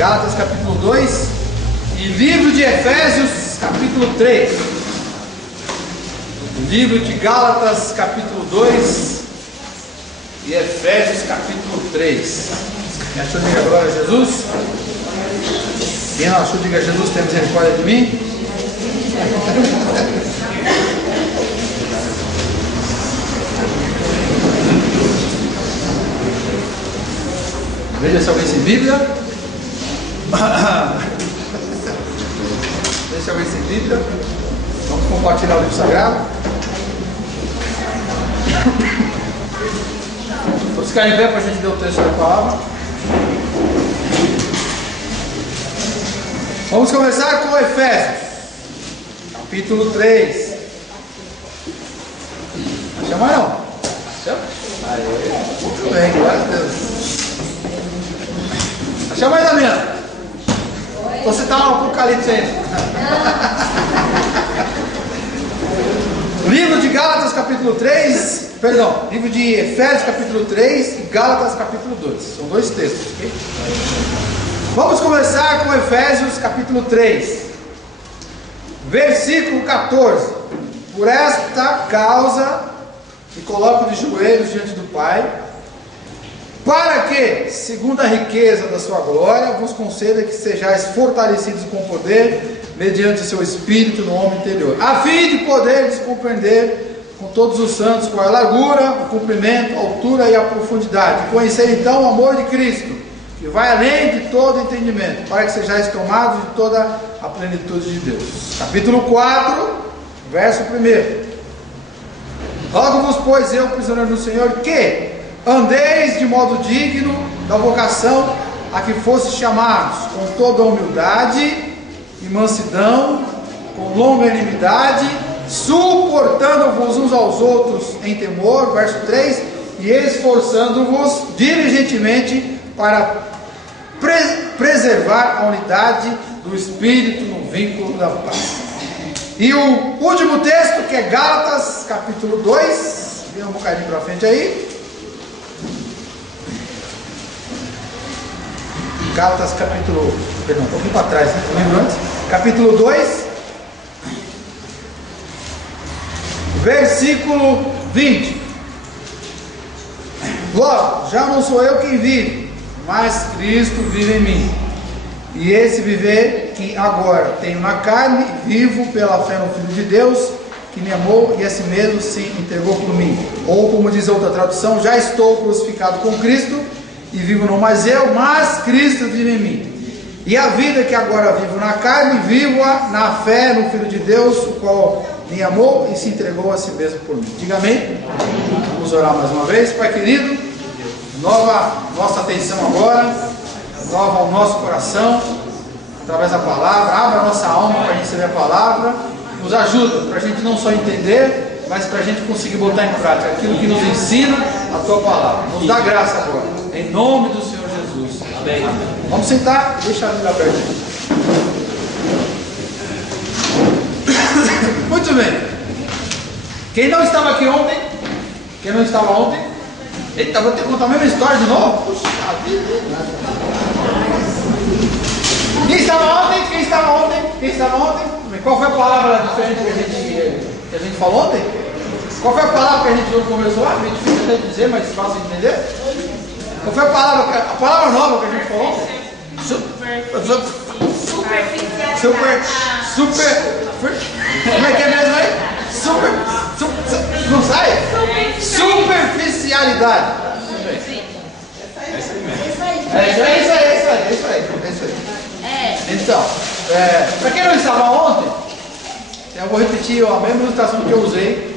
Gálatas capítulo 2 e livro de Efésios capítulo 3. Livro de Gálatas capítulo 2 e Efésios capítulo 3. Quem achou, diga glória a Jesus. Quem não achou, diga Jesus, tem misericórdia de mim. Veja se alguém sem Bíblia. Veja se alguém sem Bíblia. Vamos compartilhar o livro sagrado. Vamos ficar em pé para a gente ler o texto da palavra. Vamos começar com Efésios, capítulo 3. Não chama não? Chama? Muito bem, glória a Deus. Chama aí, Damiana. Você está no Apocalipse ainda. Livro de Gálatas capítulo 3. Perdão, livro de Efésios capítulo 3 e Gálatas capítulo 2. São dois textos, ok? Vamos começar com Efésios capítulo 3, versículo 14. Por esta causa me coloco de joelhos diante do Pai, para que, segundo a riqueza da sua glória, vos conceda que sejais fortalecidos com poder, mediante o seu Espírito no homem interior, a fim de poderes compreender com todos os santos qual é a largura, o comprimento, a altura e a profundidade, e conhecer então o amor de Cristo, que vai além de todo entendimento, para que sejais tomados de toda a plenitude de Deus. Capítulo 4, verso 1. Rogo-vos, pois eu, prisioneiro do Senhor, que andeis de modo digno da vocação a que fostes chamados, com toda a humildade e mansidão, com longanimidade, suportando-vos uns aos outros em temor, verso 3, e esforçando-vos diligentemente para preservar a unidade do Espírito no vínculo da paz. E o último texto, que é Gálatas capítulo 2, vem um bocadinho para frente aí. Gálatas capítulo, perdão, um pouquinho para trás, né? Lembro antes. Capítulo 2, versículo 20. Logo, já não sou eu quem vive, mas Cristo vive em mim. E esse viver que agora tenho na carne, vivo pela fé no Filho de Deus, que me amou e a si mesmo se entregou por mim. Ou como diz outra tradução, já estou crucificado com Cristo, e vivo não mais eu, mas Cristo vive em mim. E a vida que agora vivo na carne, vivo-a na fé no Filho de Deus, o qual me amou e se entregou a si mesmo por mim. Diga amém. Vamos orar mais uma vez. Pai querido, renova nossa atenção agora, renova o nosso coração, através da palavra, abra a nossa alma para a gente receber a palavra, nos ajuda para a gente não só entender, mas para a gente conseguir botar em prática aquilo que nos ensina a Tua palavra. Nos dá graça agora, em nome do Senhor Jesus. Amém. Vamos sentar e deixar a Bíblia aberta. Muito bem. Quem não estava aqui ontem? Quem não estava ontem? Eita, vou ter que contar a mesma história de novo? Puxa vida. Quem estava ontem? Quem estava ontem? Quem estava ontem? Qual foi a palavra diferente que a gente falou ontem? Qual foi a palavra que a gente conversou lá? É difícil até dizer, mas fácil de entender. Qual foi a palavra nova que a gente falou ontem? Como é que é mesmo aí? Não sai? Superficialidade. É isso aí. Então, para quem não estava ontem, eu vou repetir a mesma ilustração que eu usei,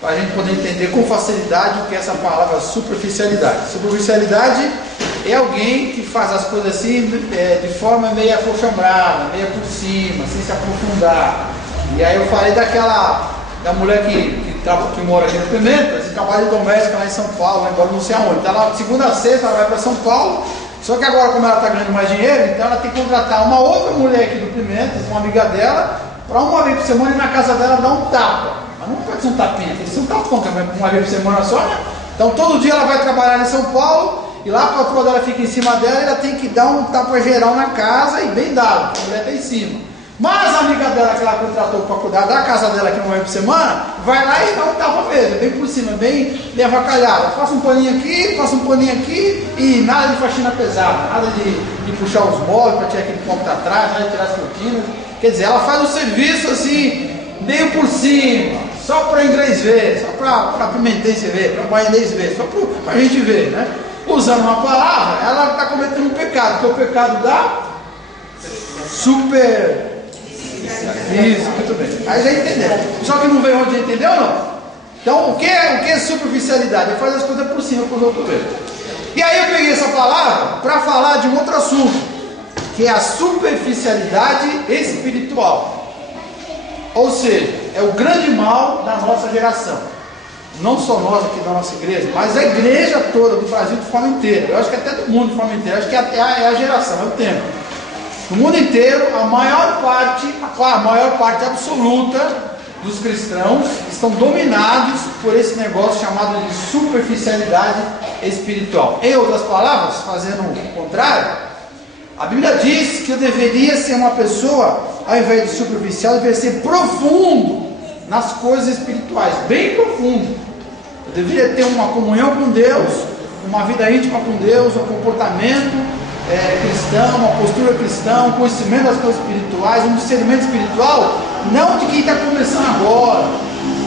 para a gente poder entender com facilidade o que é essa palavra superficialidade. Superficialidade é alguém que faz as coisas assim de forma meio acochambrada, meio por cima, sem se aprofundar. E aí eu falei da mulher que mora aqui no Pimenta, de trabalho doméstica lá em São Paulo, agora não sei aonde. Está lá de segunda a sexta, ela vai para São Paulo. Só que agora, como ela está ganhando mais dinheiro, então ela tem que contratar uma outra mulher aqui do Pimenta, uma amiga dela, para uma vez por semana ir na casa dela dar um tapa. Mas não pode ser um tapinha, tem que ser um tapão, uma vez por semana só, né? Então todo dia ela vai trabalhar em São Paulo e lá a patroa dela fica em cima dela, ela tem que dar um tapa geral na casa e bem dado, a mulher está em cima. Mas a amiga dela que ela contratou para cuidar da casa dela aqui uma vez por semana, vai lá e dá um tapa mesmo, bem por cima, bem avacalhada. Passa um paninho aqui e nada de faxina pesada, nada de puxar os móveis para tirar aquele pó que está atrás, nada de tirar as cortinas. Quer dizer, ela faz o serviço assim, meio por cima, só para inglês ver, só para pimentense ver, para baianês ver, só para a gente ver, né? Usando uma palavra, ela está cometendo um pecado, que é o pecado da super... Isso, muito bem. Aí já entendeu. Só que não veio onde entendeu ou não? Então, o que é superficialidade? É fazer as coisas por cima para os outros verem. E aí eu peguei essa palavra para falar de um outro assunto, que é a superficialidade espiritual. Ou seja, é o grande mal da nossa geração. Não só nós aqui da nossa igreja, mas a igreja toda do Brasil de forma inteira. Eu acho que até do mundo de forma inteira. Eu acho que é a geração, é o tempo. No mundo inteiro, a maior parte absoluta dos cristãos estão dominados por esse negócio chamado de superficialidade espiritual. Em outras palavras, fazendo o contrário, a Bíblia diz que eu deveria ser uma pessoa, ao invés de superficial, eu deveria ser profundo nas coisas espirituais, bem profundo. Eu deveria ter uma comunhão com Deus, uma vida íntima com Deus, um comportamento cristão, uma postura cristã, um conhecimento das coisas espirituais, um discernimento espiritual, não de quem está começando agora,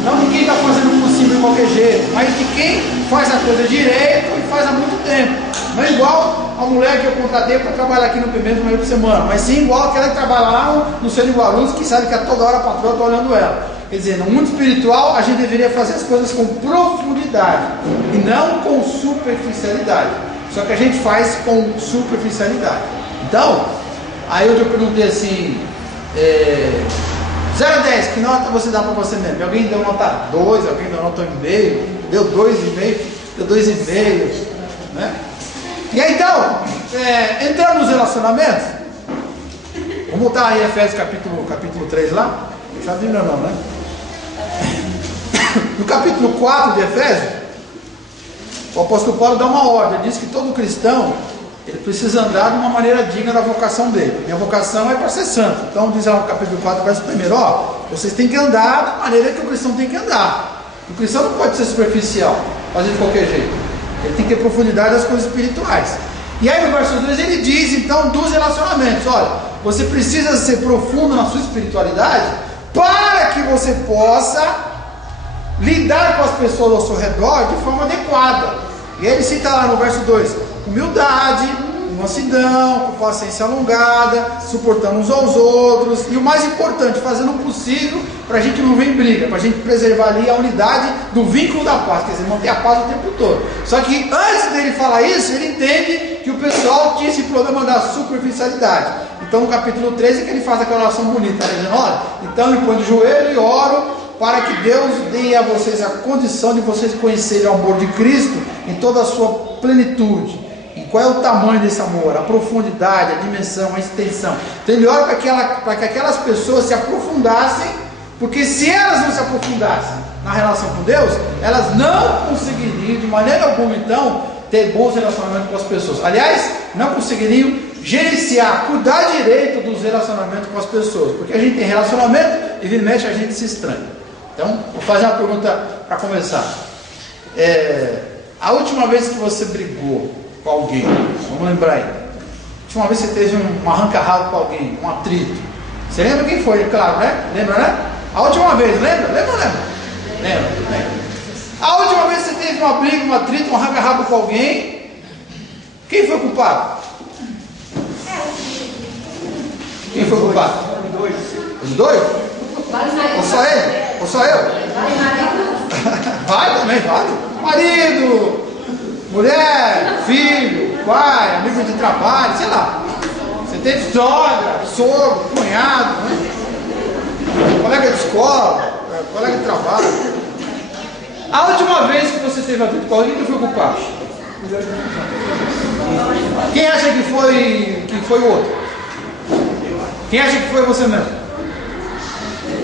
não de quem está fazendo o possível de qualquer jeito, mas de quem faz a coisa direito e faz há muito tempo. Não é igual a mulher que eu contratei para trabalhar aqui no primeiro de semana, mas sim igual aquela que trabalha lá no centro de Guarulhos, que sabe que a toda hora a patroa está olhando ela. Quer dizer, no mundo espiritual a gente deveria fazer as coisas com profundidade e não com superficialidade. Só que a gente faz com superficialidade. Então, aí eu perguntei assim, 0 a 10, que nota você dá para você mesmo? Alguém deu nota 2, alguém deu nota 1,5, deu 2,5, deu 2,5, né? E aí então, entrando nos relacionamentos, vamos voltar aí Efésios capítulo 3 lá, não sabe ainda não, né? No capítulo 4 de Efésios, o apóstolo Paulo dá uma ordem, diz que todo cristão, ele precisa andar de uma maneira digna da vocação dele. Minha vocação é para ser santo. Então diz lá no capítulo 4, verso 1, vocês têm que andar da maneira que o cristão tem que andar. O cristão não pode ser superficial, fazer de qualquer jeito. Ele tem que ter profundidade das coisas espirituais. E aí no verso 2 ele diz então dos relacionamentos, olha, você precisa ser profundo na sua espiritualidade para que você possa lidar com as pessoas ao seu redor de forma adequada. E ele cita lá no verso 2, humildade, mansidão, com paciência alongada, suportando uns aos outros, e o mais importante, fazendo o possível para a gente não ver em briga, para a gente preservar ali a unidade do vínculo da paz, quer dizer, manter a paz o tempo todo. Só que antes dele falar isso, ele entende que o pessoal tinha esse problema da superficialidade. Então no capítulo 13 é que ele faz aquela oração bonita, dizendo, olha, então eu ponho de joelho e oro para que Deus dê a vocês a condição de vocês conhecerem o amor de Cristo em toda a sua plenitude. E qual é o tamanho desse amor? A profundidade, a dimensão, a extensão. Então ele ora para que aquelas pessoas se aprofundassem, porque se elas não se aprofundassem na relação com Deus, elas não conseguiriam de maneira alguma então ter bons relacionamentos com as pessoas. Aliás, não conseguiriam gerenciar, cuidar direito dos relacionamentos com as pessoas, porque a gente tem relacionamento e vira e mexe a gente se estranha. Então, vou fazer uma pergunta para começar. A última vez que você brigou com alguém, vamos lembrar aí. A última vez que você teve um arranca-rabo com alguém, um atrito. Você lembra quem foi? Claro, né? Lembra, né? A última vez, lembra? Lembra ou lembra? Lembra. A última vez que você teve uma briga, um atrito, um arranca-rabo com alguém, quem foi o culpado? Quem foi o culpado? Os dois? Ou só ele? Ou só eu? Vai também, vai. Marido, mulher, filho, pai, amigo de trabalho, sei lá. Você teve sogra, sogro, cunhado, né? Colega de escola, colega de trabalho. A última vez que você teve atrito com alguém, quem foi culpado? Quem acha que foi o outro? Quem acha que foi você mesmo?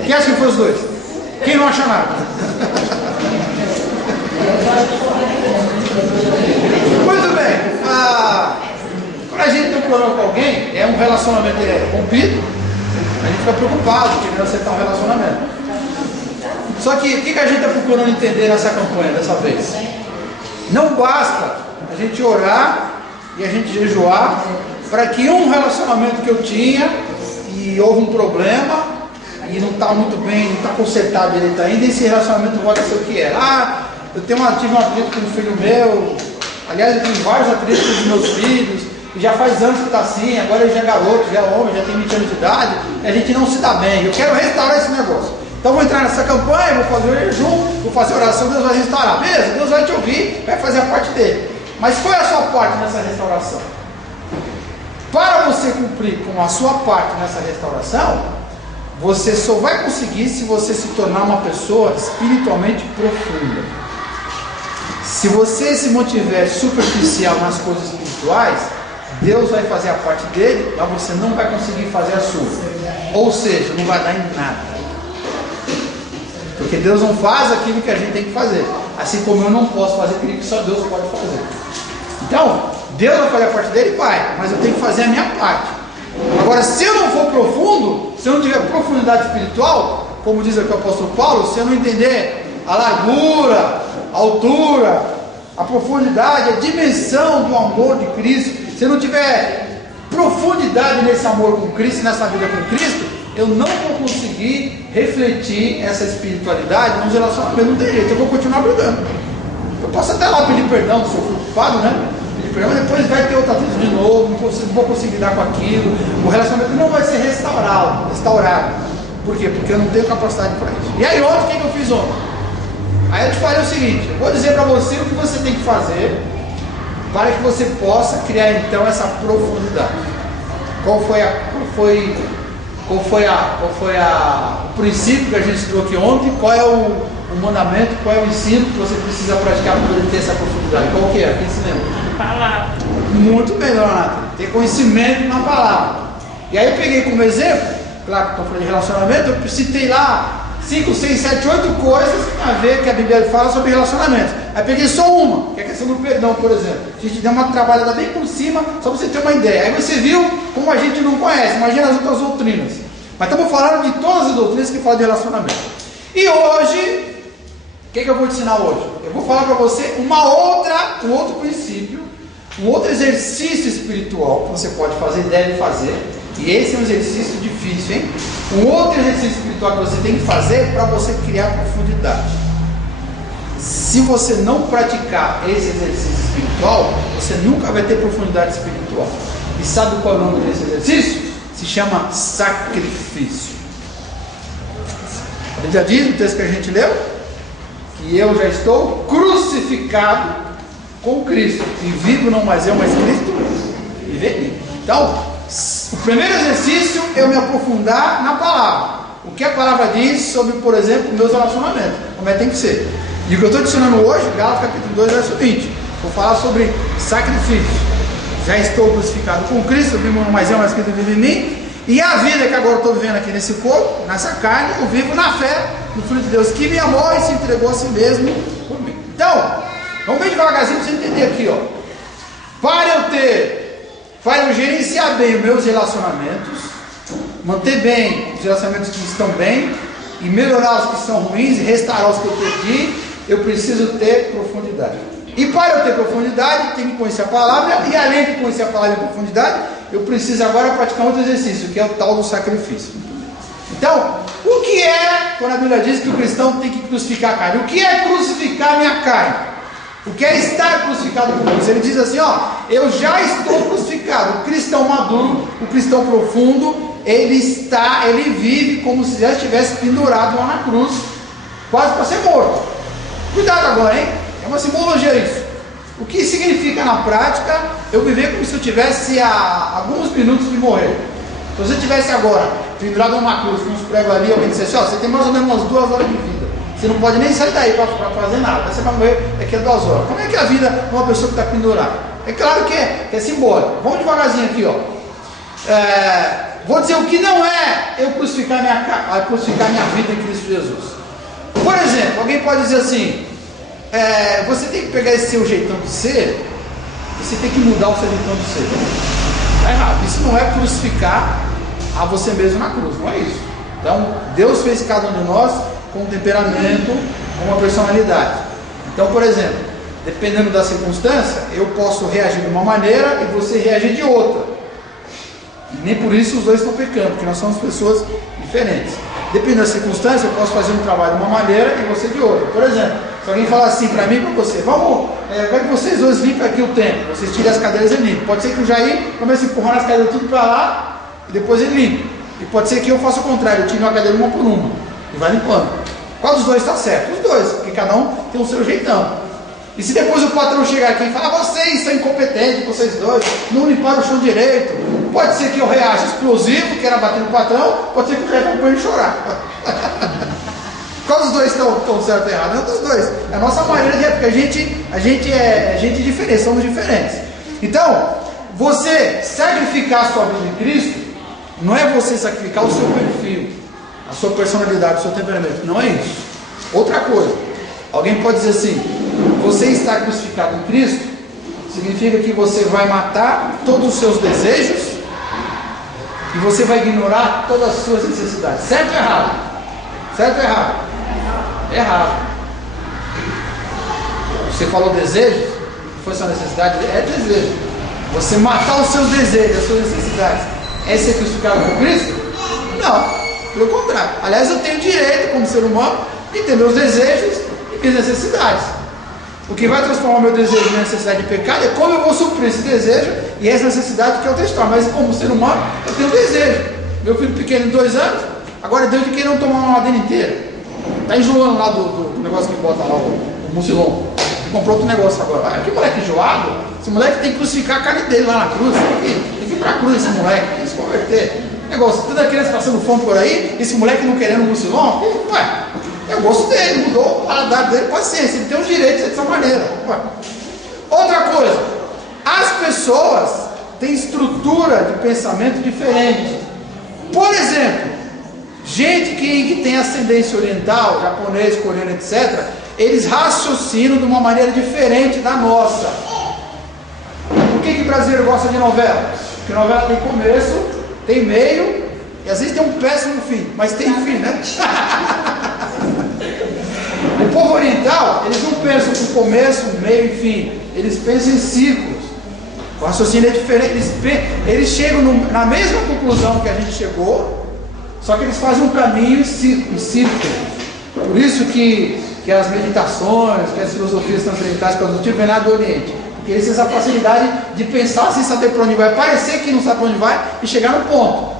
Quem acha que foi os dois? Quem não acha nada? Muito bem. Quando a gente tem um problema com alguém, é um relacionamento rompido, a gente fica preocupado, querendo acertar um relacionamento. Só que o que a gente está procurando entender nessa campanha dessa vez? Não basta a gente orar e a gente jejuar para que um relacionamento que eu tinha e houve um problema e não está muito bem, não está consertado direito ainda, esse relacionamento volta a ser o que era. Eu tive um atrito com um filho meu, aliás, eu tive vários atritos com os meus filhos, e já faz anos que está assim, agora ele já é garoto, já é homem, já tem 20 anos de idade, e a gente não se dá bem. Eu quero restaurar esse negócio. Então vou entrar nessa campanha, vou fazer o jejum, vou fazer oração, Deus vai restaurar. Beleza, Deus vai te ouvir, vai fazer a parte dele. Mas qual é a sua parte nessa restauração? Para você cumprir com a sua parte nessa restauração, você só vai conseguir se você se tornar uma pessoa espiritualmente profunda. Se você se mantiver superficial nas coisas espirituais, Deus vai fazer a parte dele, mas você não vai conseguir fazer a sua. Ou seja, não vai dar em nada. Porque Deus não faz aquilo que a gente tem que fazer. Assim como eu não posso fazer aquilo que só Deus pode fazer. Então, Deus vai fazer a parte dele, Pai, mas eu tenho que fazer a minha parte. Agora, se eu não for profundo, se eu não tiver profundidade espiritual, como diz aqui o apóstolo Paulo, se eu não entender a largura, a altura, a profundidade, a dimensão do amor de Cristo, se eu não tiver profundidade nesse amor com Cristo, nessa vida com Cristo, eu não vou conseguir refletir essa espiritualidade nos relacionamentos. Não tem jeito, eu vou continuar brigando. Eu posso até lá pedir perdão se eu for culpado, né? Pedir perdão, mas depois vai ter outra vez de novo, não vou conseguir lidar com aquilo. O relacionamento não vai ser restaurado. Por quê? Porque eu não tenho capacidade para isso. E aí ontem, o que eu fiz ontem? Aí eu te falei o seguinte, eu vou dizer para você o que você tem que fazer para que você possa criar então essa profundidade. Qual foi o princípio que a gente estudou aqui ontem? Qual é o mandamento, qual é o ensino que você precisa praticar para poder ter essa profundidade? Qual que é? Quem se lembra? Palavra. Muito bem, dona Nathalie. Ter conhecimento na palavra. E aí eu peguei como exemplo, claro que estou falando de relacionamento, eu citei lá 5, 6, 7, 8 coisas que tem a ver, que a Bíblia fala sobre relacionamentos. Aí peguei só uma, que é a questão do perdão, por exemplo. A gente deu uma trabalhada bem por cima, só para você ter uma ideia. Aí você viu como a gente não conhece, imagina as outras doutrinas. Mas estamos falando de todas as doutrinas que falam de relacionamento. E hoje, o que eu vou te ensinar hoje? Eu vou falar para você um outro princípio, um outro exercício espiritual que você pode fazer, deve fazer. E esse é um exercício difícil, hein? Um outro exercício espiritual que você tem que fazer para você criar profundidade. Se você não praticar esse exercício espiritual, você nunca vai ter profundidade espiritual. E sabe qual é o nome desse exercício? Se chama sacrifício. A Bíblia diz no texto que a gente leu que eu já estou crucificado com Cristo, e vivo não mais eu, mas Cristo vive em mim. Então, o primeiro exercício é eu me aprofundar na palavra. O que a palavra diz sobre, por exemplo, meus relacionamentos, como é que tem que ser. E o que eu estou te ensinando hoje, Gálatas capítulo 2, verso 20, vou falar sobre sacrifício. Já estou crucificado com Cristo, vivo não mais eu, mas Cristo vive em mim. E a vida que agora estou vivendo aqui nesse corpo, nessa carne, eu vivo na fé no Filho de Deus que me amou e se entregou a si mesmo por mim. Então, vamos bem devagarzinho para você entender aqui, ó. Para eu gerenciar bem os meus relacionamentos, manter bem os relacionamentos que estão bem e melhorar os que estão ruins e restaurar os que eu perdi, eu preciso ter profundidade. E para eu ter profundidade, tenho que conhecer a palavra, e além de conhecer a palavra em profundidade, eu preciso agora praticar outro exercício, que é o tal do sacrifício. Então, o que é, quando a Bíblia diz que o cristão tem que crucificar a carne? O que é crucificar a minha carne? O que é estar crucificado com Cristo? Ele diz assim, ó, eu já estou crucificado. O cristão maduro, o cristão profundo, ele vive como se já estivesse pendurado lá na cruz, quase para ser morto. Cuidado agora, hein? É uma simbologia isso. O que significa na prática eu viver como se eu tivesse a alguns minutos de morrer? Se você estivesse agora pendurado numa cruz com uns pregos ali, alguém dissesse, ó, você tem mais ou menos umas 2 horas de vida. Você não pode nem sair daí para fazer nada. Você vai morrer daqui a 2 horas. Como é que é a vida de uma pessoa que está pendurada? É claro que é simbólico. Vamos devagarzinho aqui, ó. Vou dizer o que não é eu crucificar minha vida em Cristo Jesus. Por exemplo, alguém pode dizer assim, você tem que pegar esse seu jeitão de ser você tem que mudar o seu jeitão de ser. Está errado. Isso não é crucificar a você mesmo na cruz, não é isso. Então, Deus fez cada um de nós com um temperamento, com uma personalidade. Então, por exemplo, dependendo da circunstância, eu posso reagir de uma maneira e você reagir de outra. E nem por isso os dois estão pecando, porque nós somos pessoas diferentes. Dependendo da circunstância, eu posso fazer um trabalho de uma maneira e você de outra. Por exemplo, se alguém falar assim para mim e para você, eu quero que vocês dois limpem aqui o templo, vocês tirem as cadeiras e limpem. Pode ser que o Jair comece a empurrar as cadeiras tudo para lá e depois ele limpe. E pode ser que eu faça o contrário, eu tire uma cadeira uma por uma e vai limpando. Qual dos dois está certo? Os dois, porque cada um tem o seu jeitão. E se depois o patrão chegar aqui e falar, vocês são incompetentes, vocês dois, não limparam o chão direito, pode ser que eu reaja explosivo, que era bater no patrão, pode ser que eu já vá para chorar. Qual dos dois estão certo ou errado? Não, dos dois. É a nossa maneira de porque a gente é gente diferente, somos diferentes. Então, você sacrificar a sua vida em Cristo, não é você sacrificar o seu perfil, a sua personalidade, o seu temperamento, não é isso. Outra coisa, alguém pode dizer assim, você está crucificado em Cristo, significa que você vai matar todos os seus desejos e você vai ignorar todas as suas necessidades. Certo ou errado? Certo ou errado? Errado. Você falou desejos? Foi sua necessidade? É desejo. Você matar os seus desejos, as suas necessidades, é ser crucificado com Cristo? Não, pelo contrário. Aliás, eu tenho direito como ser humano de ter meus desejos e minhas necessidades. O que vai transformar meu desejo em necessidade de pecado é como eu vou suprir esse desejo e essa necessidade que é outra história. Mas como ser humano, eu tenho desejo. Meu filho pequeno de 2 anos, agora Deus de quem não tomar uma madeira inteira. Está enjoando lá do negócio que bota lá, o mucilon. Comprou outro negócio agora. Que moleque enjoado. Esse moleque tem que crucificar a carne dele lá na cruz. Tem que ir para a cruz esse moleque, tem que se converter. Negócio, toda criança passando fome por aí, esse moleque não querendo um mucilon, ué. Eu gosto dele, mudou o paladar dele, paciência, ele tem o direito de ser dessa maneira. Outra coisa, as pessoas têm estrutura de pensamento diferente. Por exemplo, gente que tem ascendência oriental, japonês, coreano, etc., eles raciocinam de uma maneira diferente da nossa. Por que o brasileiro gosta de novela? Porque novela tem começo, tem meio, e às vezes tem um péssimo fim, mas tem fim, né? O povo oriental, eles não pensam com começo, meio e fim, eles pensam em ciclos. O raciocínio é diferente, eles chegam na mesma conclusão que a gente chegou, só que eles fazem um caminho em círculo. Por isso que as meditações, que as filosofias transcendentais, quando não vem nada do Oriente, porque eles têm essa facilidade de pensar sem saber para onde vai, parecer que não sabe para onde vai e chegar no ponto.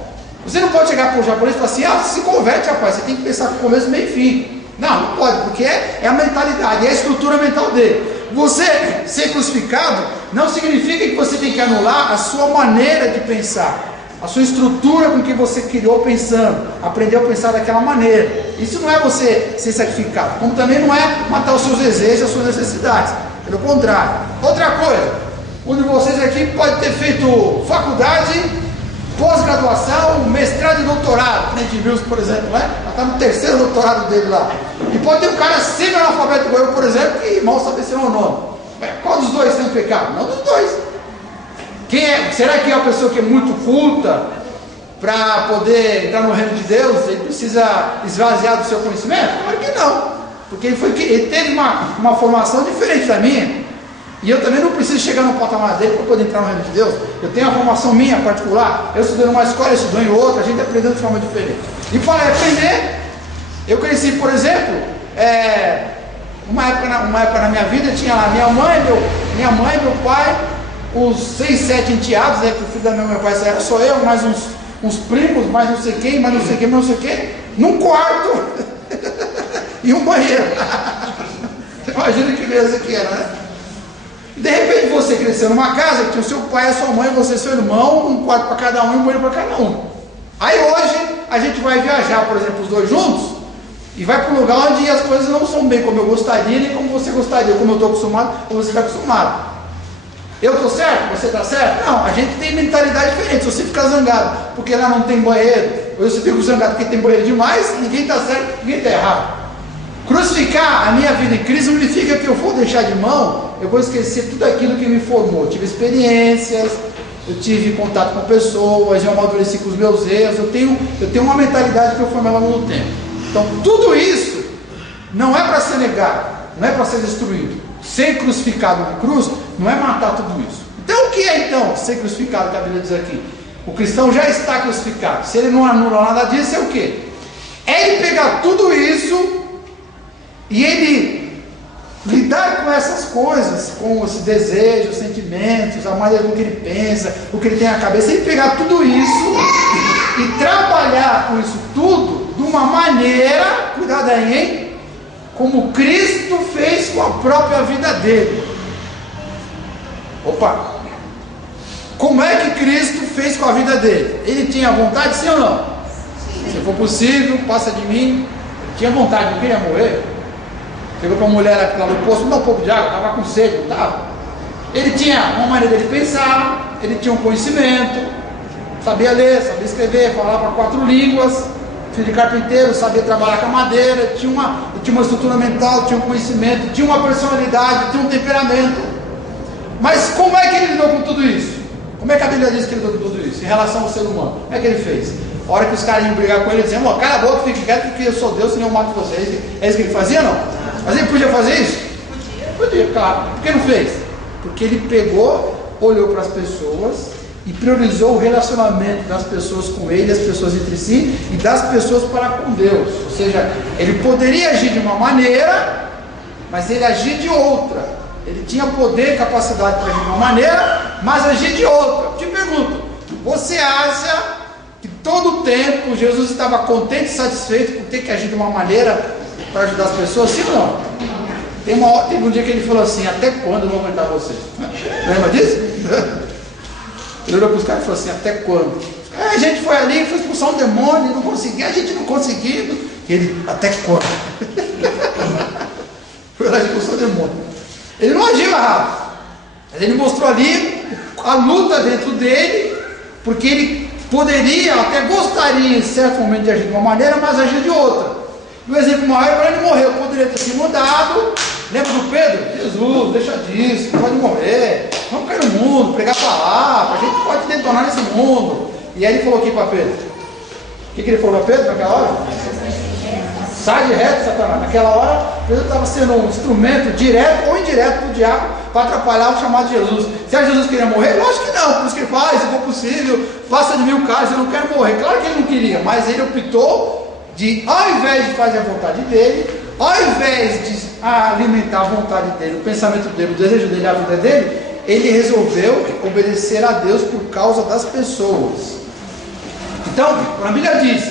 Você não pode chegar para o japonês e falar assim, você se converte, rapaz, você tem que pensar com começo, meio e fim. Não pode, porque é a mentalidade, é a estrutura mental dele. Você ser crucificado não significa que você tem que anular a sua maneira de pensar, a sua estrutura com que você criou pensando, aprendeu a pensar daquela maneira. Isso não é você ser sacrificado, como também não é matar os seus desejos, as suas necessidades. Pelo contrário. Outra coisa, um de vocês aqui pode ter feito faculdade, pós-graduação, mestrado e doutorado, a gente viu, por exemplo, né? Está no 3º doutorado dele lá. E pode ter um cara semi-analfabeto igual eu, por exemplo, que mal sabe ser o nome. Qual dos dois tem pecado? Não dos dois. Será que é uma pessoa que é muito culta para poder entrar no reino de Deus? Ele precisa esvaziar do seu conhecimento? Claro que não. Porque ele teve uma formação diferente da minha. E eu também não preciso chegar no patamar dele para poder entrar no reino de Deus. Eu tenho a formação minha particular. Eu estudei numa escola, ele estudou em outra, a gente aprendeu de forma diferente. E para aprender, eu conheci, por exemplo, uma época na minha vida, tinha lá minha mãe, meu pai, os 6, 7 enteados, que o filho da minha mãe e meu pai era só eu, mais uns primos, mais não sei quem, mais não sei quem, mais não sei quem, num quarto e um banheiro. Imagina que beleza que era, né? De repente você cresceu numa casa que tinha o seu pai, a sua mãe, você e seu irmão, um quarto para cada um e um banheiro para cada um. Aí hoje a gente vai viajar, por exemplo, os dois juntos, e vai para um lugar onde as coisas não são bem como eu gostaria, nem como você gostaria, como eu estou acostumado, ou você está acostumado. Eu estou certo? Você está certo? Não, a gente tem mentalidade diferente. Se você ficar zangado porque lá não tem banheiro, ou você fica zangado porque tem banheiro demais, ninguém está certo, ninguém está errado. Crucificar a minha vida em Cristo não significa que eu vou deixar de mão, eu vou esquecer tudo aquilo que me formou. Eu tive experiências, eu tive contato com pessoas, eu amadureci com os meus erros, eu tenho uma mentalidade que eu formei ao longo do tempo. Então tudo isso não é para ser negado, não é para ser destruído. Ser crucificado na cruz não é matar tudo isso. Então o que é então ser crucificado, que a Bíblia diz aqui? O cristão já está crucificado. Se ele não anula nada disso, é o quê? É ele pegar tudo isso e ele lidar com essas coisas, com os desejos, os sentimentos, a maneira como que ele pensa, o que ele tem na cabeça, ele pegar tudo isso e trabalhar com isso tudo de uma maneira, cuidado aí, hein? Como Cristo fez com a própria vida dele. Opa! Como é que Cristo fez com a vida dele? Ele tinha vontade, sim ou não? Se for possível, passa de mim. Ele tinha vontade, não queria morrer. Chegou para a mulher aqui lá no poço, me dá um pouco de água, estava com sede, não estava? Ele tinha uma maneira de pensar, ele tinha um conhecimento, sabia ler, sabia escrever, falava 4 línguas, filho de carpinteiro, sabia trabalhar com a madeira, tinha uma estrutura mental, tinha um conhecimento, tinha uma personalidade, tinha um temperamento. Mas como é que ele lidou com tudo isso? Como é que a Bíblia diz que ele lidou com tudo isso? Em relação ao ser humano, como é que ele fez? A hora que os caras iam brigar com ele, diziam: cala a boca, fique quieto, porque eu sou Deus, senão eu mato vocês. É isso que ele fazia, não? Mas ele podia fazer isso? Podia, claro. Por que não fez? Porque ele pegou, olhou para as pessoas e priorizou o relacionamento das pessoas com ele, das pessoas entre si e das pessoas para com Deus. Ou seja, ele poderia agir de uma maneira, mas ele agia de outra. Ele tinha poder e capacidade para agir de uma maneira, mas agir de outra. Te pergunto, você acha que todo o tempo Jesus estava contente e satisfeito por ter que agir de uma maneira para ajudar as pessoas? Sim ou não? Teve um dia que ele falou assim: até quando eu vou aguentar vocês? Lembra disso? Ele olhou para os caras e falou assim: até quando? A gente foi ali, foi expulsar um demônio, não conseguia, a gente não conseguiu. Ele: até quando? Foi lá expulsar o demônio. Ele não agiu errado, mas ele mostrou ali a luta dentro dele, porque ele poderia, até gostaria em certo momento de agir de uma maneira, mas agir de outra. No exemplo maior, quando ele morreu, poderia ter se mudado. Lembra do Pedro? Jesus, deixa disso, pode morrer, vamos cair no mundo, pregar a palavra, a gente pode detonar nesse mundo. E aí ele falou aqui para Pedro, o que ele falou para Pedro naquela hora? Sai de reto, Satanás. Naquela hora, Pedro estava sendo um instrumento direto ou indireto para o diabo, para atrapalhar o chamado de Jesus. Se a Jesus queria morrer, lógico que não, por isso que ele fala: se for possível, faça de mim o caso, eu não quero morrer. Claro que ele não queria, mas ele optou de, ao invés de fazer a vontade dele, ao invés de alimentar a vontade dele, o pensamento dele, o desejo dele, a vida dele, ele resolveu obedecer a Deus por causa das pessoas. Então, a Bíblia diz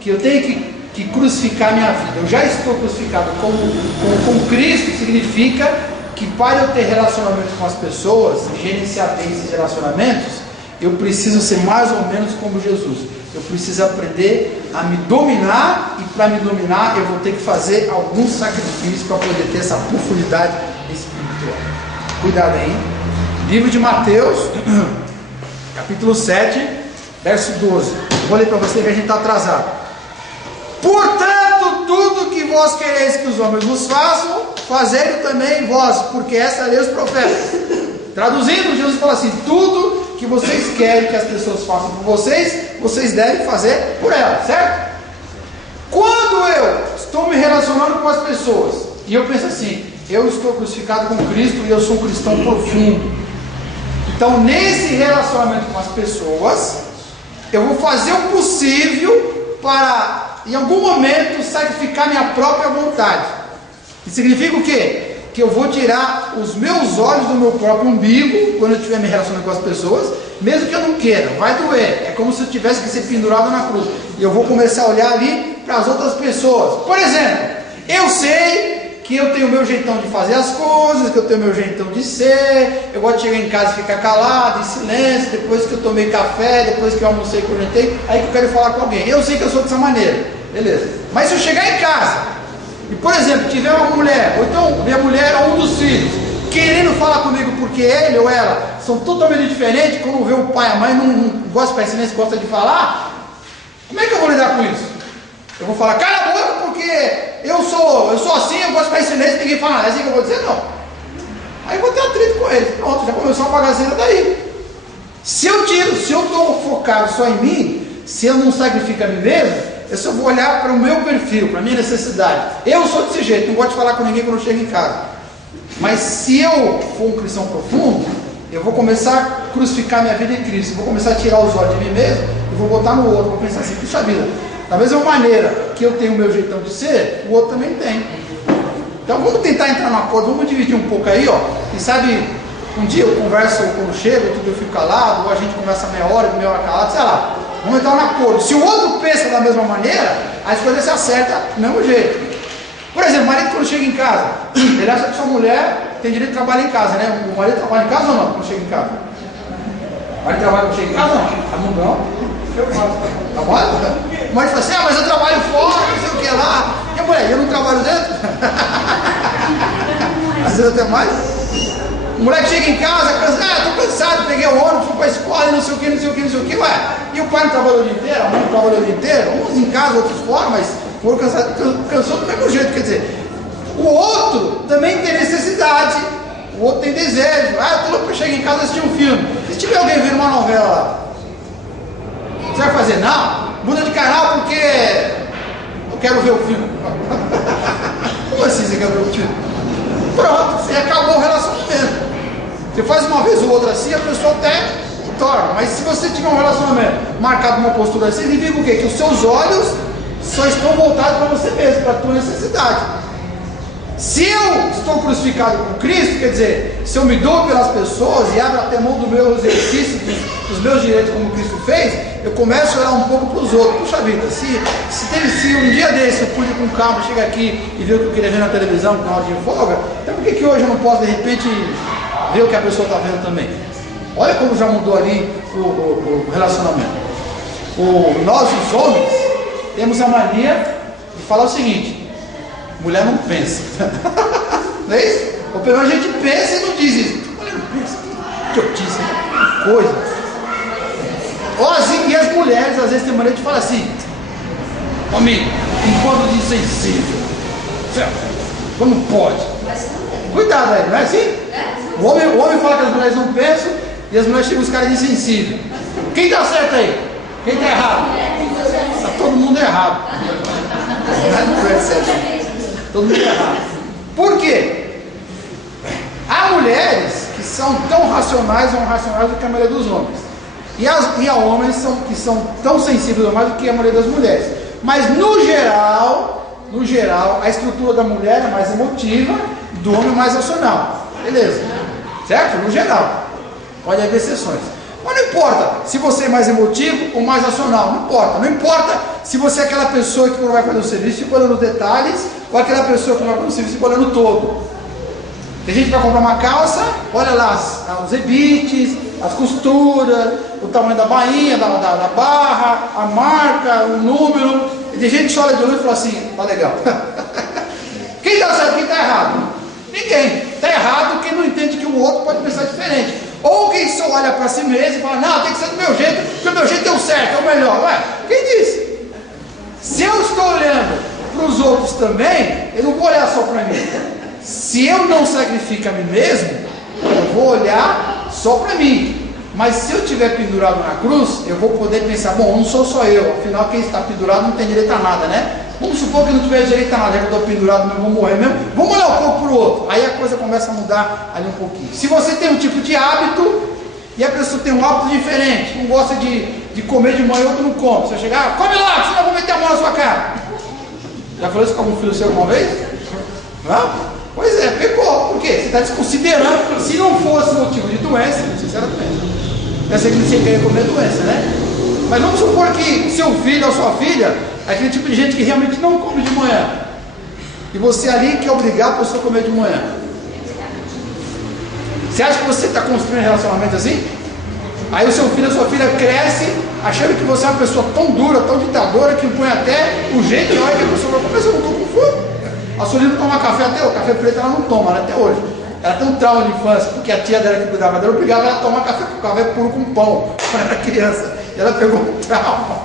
que eu tenho que crucificar minha vida. Eu já estou crucificado com Cristo. Significa que para eu ter relacionamento com as pessoas, gerenciar bem esses relacionamentos, eu preciso ser mais ou menos como Jesus. Eu preciso aprender a me dominar, e para me dominar eu vou ter que fazer algum sacrifício para poder ter essa profundidade espiritual. Cuidado aí. Livro de Mateus, capítulo 7, verso 12. Vou ler para você que a gente está atrasado. Portanto, tudo que vós quereis que os homens vos façam, fazei-o também vós, porque essa é a lei dos profetas. Traduzindo, Jesus fala assim: tudo que vocês querem que as pessoas façam por vocês, vocês devem fazer por elas, certo? Quando eu estou me relacionando com as pessoas, e eu penso assim: eu estou crucificado com Cristo e eu sou um cristão profundo, então nesse relacionamento com as pessoas, eu vou fazer o possível para, em algum momento, sacrificar minha própria vontade. Isso significa o quê? Que eu vou tirar os meus olhos do meu próprio umbigo quando eu estiver me relacionando com as pessoas, mesmo que eu não queira, vai doer. É como se eu tivesse que ser pendurado na cruz, e eu vou começar a olhar ali para as outras pessoas. Por exemplo, eu sei que eu tenho o meu jeitão de fazer as coisas, que eu tenho o meu jeitão de ser, eu gosto de chegar em casa e ficar calado, em silêncio, depois que eu tomei café, depois que eu almocei, que eu jantei, aí que eu quero falar com alguém. Eu sei que eu sou dessa maneira, beleza. Mas se eu chegar em casa e, por exemplo, tiver uma mulher, ou então minha mulher ou um dos filhos, querendo falar comigo porque ele ou ela são totalmente diferentes, quando vê o pai e a mãe não gosta de ficar em silêncio, gosta de falar, como é que eu vou lidar com isso? Eu vou falar: cala a boca, porque eu sou assim, eu gosto de ficar em silêncio e ninguém fala nada. É assim que eu vou dizer? Não. Aí eu vou ter atrito com eles. Pronto, já começou a bagaceira daí. Se eu estou focado só em mim, se eu não sacrifico a mim mesmo, eu só vou olhar para o meu perfil, para a minha necessidade. Eu sou desse jeito, não gosto de falar com ninguém quando eu chego em casa. Mas se eu for um cristão profundo, eu vou começar a crucificar minha vida em Cristo. Eu vou começar a tirar os olhos de mim mesmo e vou botar no outro. Vou pensar assim, puxa vida, da mesma maneira que eu tenho o meu jeitão de ser, o outro também tem. Então vamos tentar entrar no acordo, vamos dividir um pouco aí, ó. Quem sabe um dia eu converso quando chego, outro dia eu fico calado, ou a gente conversa meia hora calado, sei lá. Vamos entrar no acordo. Se o outro pensa da mesma maneira, a escolha se acerta do mesmo jeito. Por exemplo, o marido quando chega em casa, ele acha que sua mulher tem direito de trabalhar em casa, né? O marido trabalha em casa ou não quando chega em casa? O marido trabalha quando chega em casa ou não? Ah, não? Eu faço. Trabalha? O marido fala assim, mas eu trabalho fora, não sei o que lá. E a mulher, eu não trabalho dentro? Às vezes até mais. O moleque chega em casa, tô cansado, peguei o ônibus, fui para a escola e não sei o que, ué. E o pai não trabalhou o dia inteiro, a mãe não trabalhou o dia inteiro, uns em casa, outros fora, mas foram cansados, cansou do mesmo jeito. Quer dizer, o outro também tem necessidade, o outro tem desejo. Eu tô louco para chegar em casa e assistir um filme. Se tiver alguém vendo uma novela lá, você vai fazer? Não, muda de canal porque eu quero ver o filme. Como assim você quer ver o filme? Pronto, você acabou o relacionamento. Você faz uma vez ou outra assim, a pessoa até torna. Mas se você tiver um relacionamento marcado uma postura assim, significa o quê? Que os seus olhos só estão voltados para você mesmo, para a tua necessidade. Se eu estou crucificado com Cristo, quer dizer, se eu me dou pelas pessoas e abro até mão do meu exercício, dos meus direitos como Cristo fez, eu começo a olhar um pouco para os outros. Puxa vida, se um dia desse eu pude com calma chegar aqui e ver o que eu queria ver na televisão com hora de folga, então por que hoje eu não posso de repente ver o que a pessoa está vendo também? Olha como já mudou ali o relacionamento. Nós os homens temos a mania de falar o seguinte: mulher não pensa. Não é isso? Ou pelo menos a gente pensa e não diz isso. Mulher não pensa, que idiotice, que coisa. Ou assim, e as mulheres às vezes tem maneira de falar assim: homem, enquanto de insensível, como pode? Cuidado aí, não é assim? O homem fala que as mulheres não pensam e as mulheres chegam os caras de insensível. Quem está certo aí? Quem está errado? Está todo mundo errado. Todo mundo errado. Por quê? Há mulheres que são tão racionais ou racionais do que a maioria dos homens. E há homens que são tão sensíveis ou mais do que a maioria das mulheres. Mas no geral, a estrutura da mulher é mais emotiva, do homem é mais racional. Beleza? Certo? No geral. Pode haver exceções. Mas não importa se você é mais emotivo ou mais racional. Não importa. Não importa se você é aquela pessoa que quando vai fazer o serviço fica olhando os detalhes, ou aquela pessoa que não vai fazer o serviço fica olhando o todo. Tem gente que vai comprar uma calça, olha lá os rebites, as costuras, o tamanho da bainha, da barra, a marca, o número. E tem gente que olha de olho e fala assim: tá legal. Quem está certo, quem está errado? Ninguém. Está errado quem não entende que o outro pode pensar diferente. Ou quem só olha para si mesmo e fala: não, tem que ser do meu jeito, porque o meu jeito é o certo, é o melhor. Ué, quem disse? Se eu estou olhando para os outros também, eu não vou olhar só para mim. Se eu não sacrifico a mim mesmo, eu vou olhar só para mim. Mas se eu estiver pendurado na cruz, eu vou poder pensar: bom, não sou só eu, afinal quem está pendurado não tem direito a nada, né? Vamos supor que eu não tiver direito a nada, já que eu estou pendurado mesmo, vou morrer mesmo. Vamos olhar um pouco para o outro. Aí a coisa começa a mudar ali um pouquinho. Se você tem um tipo de hábito e a pessoa tem um hábito diferente, um gosta de comer de manhã, outro não come. Você vai chegar: come lá, senão eu vou meter a mão na sua cara. Já falou isso com algum filho seu alguma vez? Não? Pois é, pecou. Por quê? Você está desconsiderando. Se não fosse motivo de doença, sinceramente, essa que você quer comer doença, né? Mas vamos supor que seu filho ou sua filha é aquele tipo de gente que realmente não come de manhã. E você ali quer obrigar a pessoa a comer de manhã. Você acha que você está construindo um relacionamento assim? Aí o seu filho ou sua filha cresce achando que você é uma pessoa tão dura, tão ditadora, que impõe até o jeito e a hora que a pessoa vai comer. Eu não estou com fome. A Solina toma café até hoje. Café preto ela não toma, né, até hoje. Ela tem um trauma de infância, porque a tia dela que cuidava dela obrigava ela a tomar café, porque o café é puro com pão quando era criança. E ela pegou um trauma.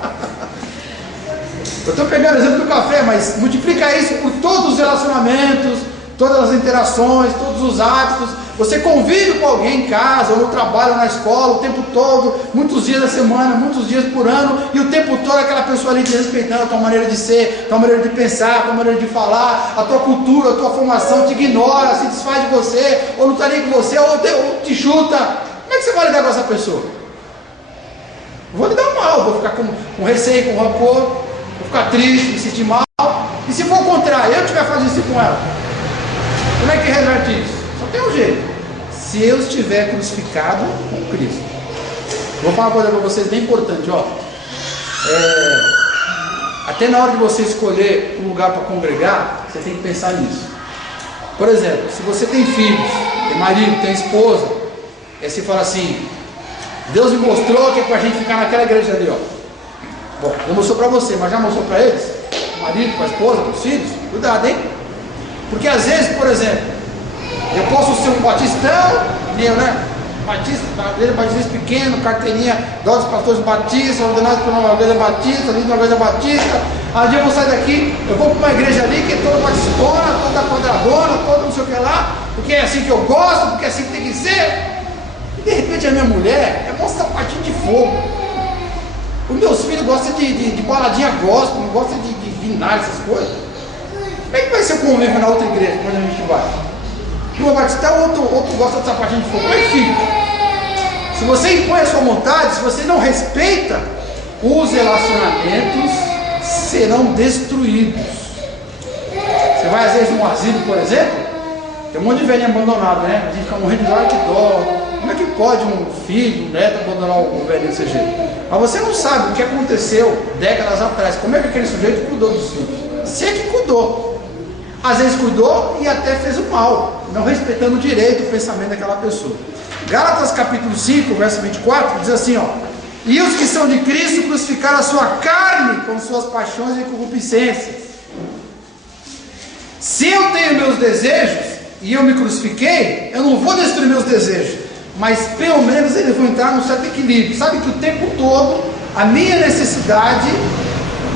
Eu estou pegando o exemplo do café, mas multiplica isso por todos os relacionamentos, todas as interações, todos os hábitos. Você convive com alguém em casa, ou no trabalho, ou na escola, o tempo todo, muitos dias da semana, muitos dias por ano, e o tempo todo aquela pessoa ali te respeitando a tua maneira de ser, a tua maneira de pensar, a tua maneira de falar, a tua cultura, a tua formação, te ignora, se desfaz de você, ou não está nem com você, ou te chuta. Como é que você vai lidar com essa pessoa? Vou lidar mal, vou ficar com receio, com rancor, vou ficar triste, me sentir mal. E se for o contrário, eu estiver fazendo isso com ela, como é que reverte isso? Só tem um jeito: se eu estiver crucificado com Cristo. Vou falar uma coisa para vocês bem importante, ó. Até na hora de você escolher um lugar para congregar, você tem que pensar nisso. Por exemplo, se você tem filhos, tem marido, tem esposa, aí você fala assim: Deus me mostrou que é para a gente ficar naquela igreja ali, ó. Bom, não mostrou para você, mas já mostrou para eles? O marido, para a esposa, para os filhos? Cuidado, hein? Porque às vezes, por exemplo, eu posso ser um batistão, né? Batista pequeno, carteirinha dos pastores batistas, ordenado por uma igreja batista, ali uma igreja batista. Aí um dia eu vou sair daqui, eu vou para uma igreja ali que é toda batistona, toda quadradona, toda não sei o que lá, porque é assim que eu gosto, porque é assim que tem que ser. E de repente a minha mulher é mostra sapatinho de fogo. Os meus filhos gostam de baladinha gospel, não gostam de vinagre, essas coisas. Como é que vai ser o convívio na outra igreja quando a gente vai? Um batista, outro gosta de sapatinho de fogo. Como é que fica? Se você impõe a sua vontade, se você não respeita, os relacionamentos serão destruídos. Você vai às vezes num asilo, por exemplo, tem um monte de velhinho abandonado, né? A gente fica morrendo de dó, que dó. Como é que pode um filho, um neto abandonar o velhinho desse jeito? Mas você não sabe o que aconteceu décadas atrás. Como é que aquele sujeito cuidou dos filhos? Você é que cuidou. Às vezes cuidou e até fez o mal, não respeitando o direito, o pensamento daquela pessoa. Gálatas capítulo 5, verso 24, diz assim, ó: e os que são de Cristo crucificaram a sua carne com suas paixões e concupiscências. Se eu tenho meus desejos e eu me crucifiquei, eu não vou destruir meus desejos, mas pelo menos eles vão entrar num certo equilíbrio. Sabe que o tempo todo a minha necessidade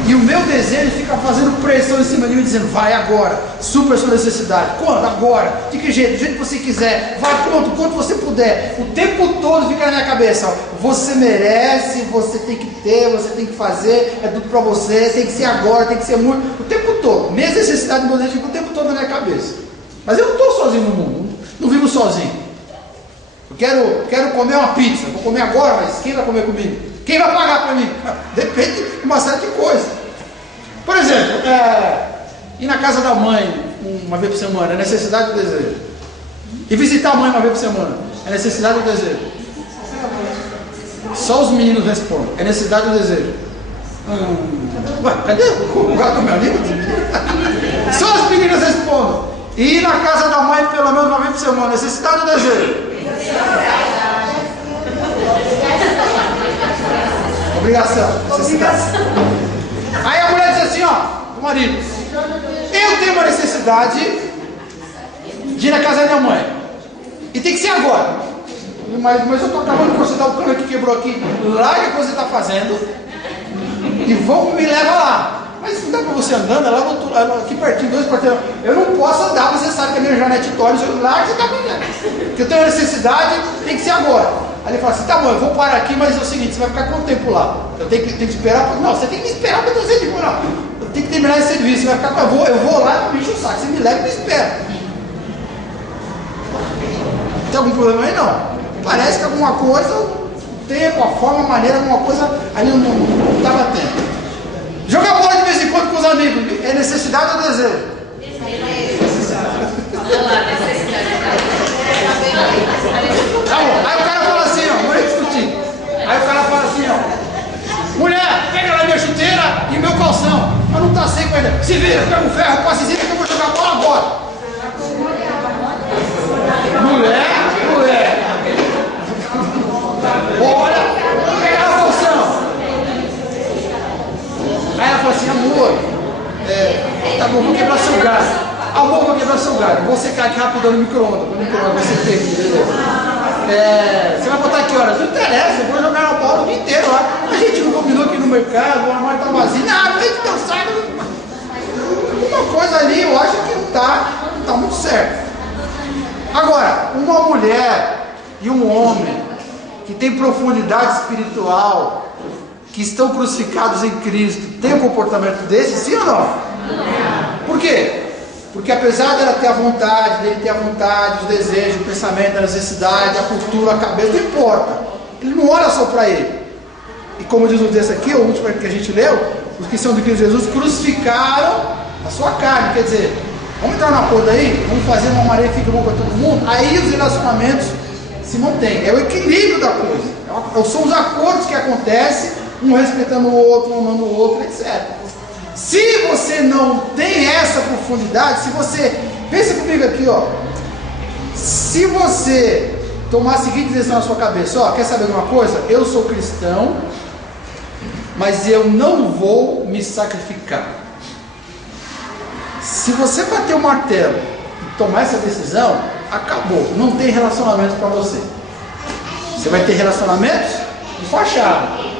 e o meu desejo fica fazendo pressão em cima de mim, dizendo: vai agora, supra a sua necessidade. Quando? Agora. De que jeito? Do jeito que você quiser. Vai quanto você puder. O tempo todo fica na minha cabeça: ó, você merece, você tem que ter, você tem que fazer, é tudo para você, tem que ser agora, tem que ser muito. O tempo todo. Minhas necessidades e meu desejo ficam o tempo todo na minha cabeça. Mas eu não estou sozinho no mundo, não vivo sozinho. Eu quero comer uma pizza, vou comer agora, mas quem vai comer comigo? Quem vai pagar para mim? Depende de uma série de coisas. Por exemplo, ir na casa da mãe uma vez por semana é necessidade ou desejo? E visitar a mãe uma vez por semana é necessidade ou desejo? Só os meninos respondem: é necessidade ou desejo? Ué, cadê o gato do meu amigo? Só as meninas respondem. E ir na casa da mãe pelo menos uma vez por semana, necessidade ou desejo? Obrigação, necessidade. Aí a mulher diz assim, ó, o marido: eu tenho uma necessidade de ir na casa da minha mãe, e tem que ser agora. E o marido: mas eu estou acabando de consertar o cano que quebrou aqui. Larga o que você está fazendo e me leva lá. Mas não dá para você andando, é lá no outro, aqui pertinho, 2 quarteirões. Eu não posso andar, você sabe que a minha janete torre, lá que você está fazendo. Porque eu tenho necessidade, tem que ser agora. Aí ele fala assim: tá bom, eu vou parar aqui, mas é o seguinte, você vai ficar quanto tempo lá? Eu tenho que esperar? Não, você tem que me esperar para trazer de boa. Eu tenho que terminar esse serviço, você vai ficar com eu vou lá e não me enche o saco, você me leva e me espera. Tem algum problema aí? Não. Parece que alguma coisa, o tempo, a forma, a maneira, alguma coisa ali não está batendo. Jogar bola de vez em quando com os amigos é necessidade ou desejo? Tá bom. Aí o cara fala assim, ó, vou discutir. Aí o cara fala assim, ó: mulher, pega lá minha chuteira e meu calção. Mas não tá seco ainda. Se vira, pega um ferro, passezinho que eu vou jogar bola agora. Mulher. Olha, pega lá o calção. Aí ela fala assim: amor, tá bom, vou quebrar seu galho. Amor, vou quebrar seu galho. Vou secar aqui rapidão no micro-ondas. No micro-ondas você termina, beleza? Você vai botar que horas? Não interessa, eu vou jogar a bola o dia inteiro lá. A gente não combinou aqui no mercado, o armário tá vazio. Nada, a gente cansado. Uma coisa ali eu acho que não tá muito certo. Agora, uma mulher e um homem que tem profundidade espiritual, que estão crucificados em Cristo, tem um comportamento desse, sim ou não? Por quê? Porque apesar dele ter a vontade, os desejos, o pensamento, a necessidade, a cultura, a cabeça, não importa. Ele não olha só para ele. E como diz o texto aqui, o último que a gente leu, os que são de Cristo Jesus crucificaram a sua carne. Quer dizer, vamos entrar na acordo aí? Vamos fazer uma maré que fique bom para todo mundo? Aí os relacionamentos se mantêm. É o equilíbrio da coisa. São os acordos que acontecem, um respeitando o outro, um amando o outro, etc. Se você não tem essa profundidade, se você... Pensa comigo aqui, ó. Se você tomar a seguinte decisão na sua cabeça, ó, quer saber de uma coisa? Eu sou cristão, mas eu não vou me sacrificar. Se você bater o martelo e tomar essa decisão, acabou. Não tem relacionamento para você. Você vai ter relacionamentos de fachada.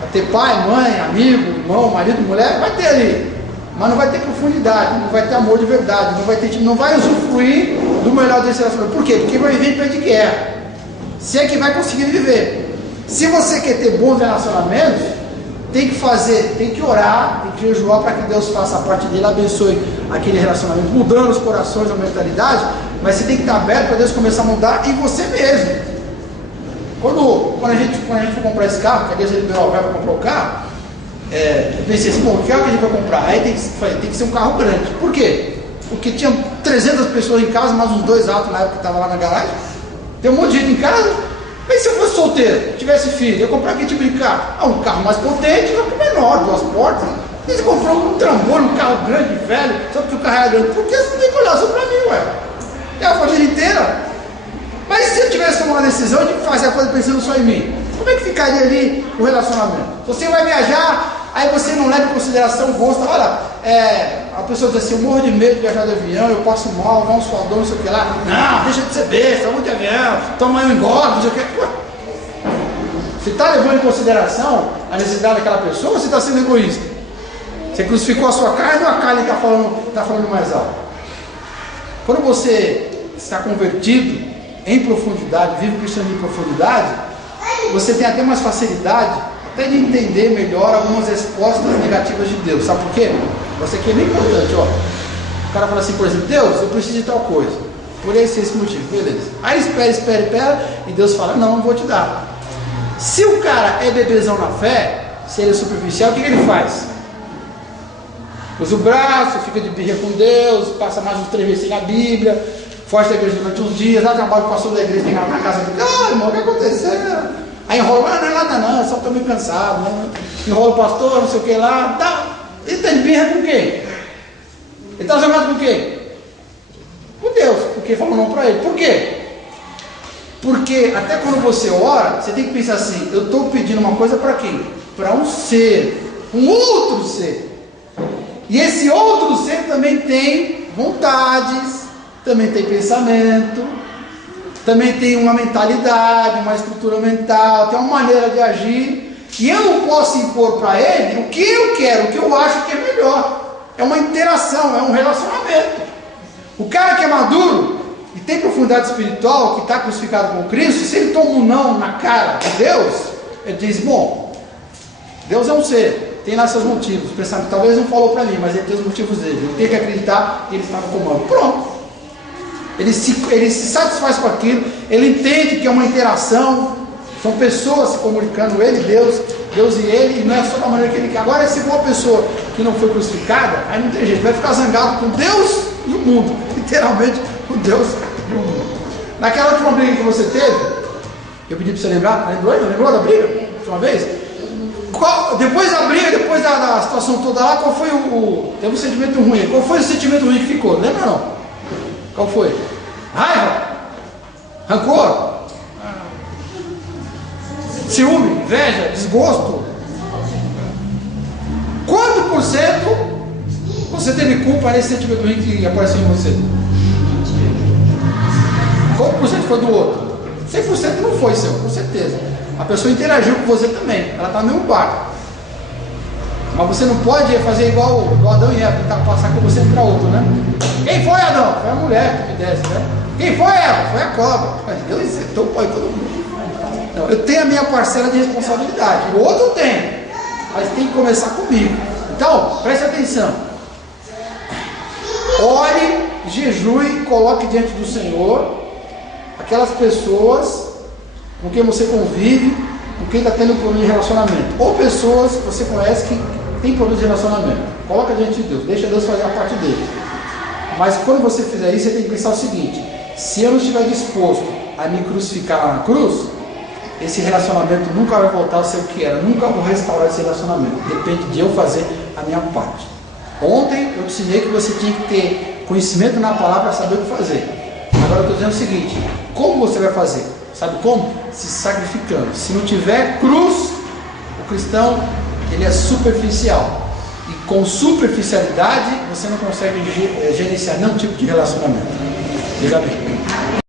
Vai ter pai, mãe, amigo, irmão, marido, mulher, vai ter ali. Mas não vai ter profundidade, não vai ter amor de verdade, não vai usufruir do melhor desse relacionamento. Por quê? Porque vai viver em pé de guerra. Se é que vai conseguir viver. Se você quer ter bons relacionamentos, tem que orar, tem que jejuar para que Deus faça a parte dele, abençoe aquele relacionamento, mudando os corações, a mentalidade. Mas você tem que estar aberto para Deus começar a mudar em você mesmo. Quando a gente for comprar esse carro, que a Deus liberou o para comprar o carro, eu pensei assim, bom, que carro que a gente vai comprar? Aí tem que ser um carro grande. Por quê? Porque tinha 300 pessoas em casa, mais uns 2 altos na época que estava lá na garagem. Tem um monte de gente em casa. Mas se eu fosse solteiro, tivesse filho, eu comprar aquele tipo de carro? Um carro mais potente, um carro menor, 2 portas. E você comprou um trambolho, um carro grande, velho, só porque o carro era grande. Por que você não tem que olhar só para mim, ué? É a família inteira. Mas se eu tivesse tomado uma decisão de fazer a coisa pensando só em mim, como é que ficaria ali o relacionamento? Você vai viajar, aí você não leva em consideração, gosta, olha, a pessoa diz assim, eu morro de medo de viajar de avião, eu passo mal, dá um suador, não sei o que lá. Não, deixa de ser besta, vamos de avião, toma eu engordo, não sei o que. Você está levando em consideração a necessidade daquela pessoa ou você está sendo egoísta? Você crucificou a sua carne ou a carne está falando mais alto? Quando você está convertido em profundidade, vive o cristianismo em profundidade, você tem até mais facilidade até de entender melhor algumas respostas negativas de Deus. Sabe por quê? Isso aqui é bem importante, ó. O cara fala assim, por exemplo, Deus, eu preciso de tal coisa, por esse motivo, beleza. Aí ele espera, e Deus fala, não vou te dar. Se o cara é bebezão na fé, se ele é superficial, o que ele faz? Usa o braço, fica de birra com Deus, passa mais uns 3 vezes sem a Bíblia, foge da igreja durante uns dias, acabar com o pastor da igreja, tem lá na casa, irmão, o que aconteceu? Aí enrola, não é nada não, só estou meio cansado, né? Enrola o pastor, não sei o que lá, tá. Ele está de birra com quem? Ele está zangado com quem? Com Deus, porque falou não para ele. Por quê? Porque até quando você ora, você tem que pensar assim, eu estou pedindo uma coisa para quem? Para um ser, um outro ser. E esse outro ser também tem vontades, também tem pensamento, também tem uma mentalidade, uma estrutura mental, tem uma maneira de agir, e eu não posso impor para ele o que eu quero, o que eu acho que é melhor. É uma interação, é um relacionamento. O cara que é maduro e tem profundidade espiritual, que está crucificado com Cristo, se ele toma um não na cara de Deus, ele diz, bom, Deus é um ser, tem lá seus motivos, talvez não falou para mim, mas ele tem os motivos dele, ele tem que acreditar que ele está no comando. Pronto. Ele se satisfaz com aquilo, ele entende que é uma interação, são pessoas se comunicando, ele, Deus e ele, e não é só da maneira que ele quer. Agora, se for uma pessoa que não foi crucificada, aí não tem jeito, vai ficar zangado com Deus e o mundo, literalmente com Deus e o mundo. Naquela última briga que você teve, eu pedi para você lembrar, lembrou da briga? Última vez? Depois da briga, depois da situação toda lá, qual foi teve um sentimento ruim, qual foi o sentimento ruim que ficou? Lembra ou não? Qual foi? Raiva? Rancor? Ciúme? Inveja? Desgosto? Quanto por cento você teve culpa nesse sentimento ruim que apareceu em você? Quanto por cento foi do outro? 100% não foi seu, com certeza. A pessoa interagiu com você também, ela está no mesmo barco. Mas você não pode fazer igual Adão e Eva, tentar passar com você para outro, né? Quem foi, Adão? Foi a mulher que me desse, né? Quem foi ela? Foi a cobra. Deus isentou o pai de todo mundo. Não, eu tenho a minha parcela de responsabilidade. O outro tem. Mas tem que começar comigo. Então, preste atenção. Ore, jejue, coloque diante do Senhor aquelas pessoas com quem você convive, com quem está tendo problema de relacionamento. Ou pessoas que você conhece que tem problema de relacionamento. Coloca diante de Deus. Deixa Deus fazer a parte dele. Mas quando você fizer isso, você tem que pensar o seguinte: se eu não estiver disposto a me crucificar lá na cruz, esse relacionamento nunca vai voltar a ser o que era. Nunca vou restaurar esse relacionamento. Depende de eu fazer a minha parte. Ontem eu te ensinei que você tinha que ter conhecimento na palavra para saber o que fazer. Agora eu estou dizendo o seguinte: como você vai fazer? Sabe como? Se sacrificando. Se não tiver cruz, o cristão ele é superficial. E com superficialidade você não consegue gerenciar nenhum tipo de relacionamento. Diga bem.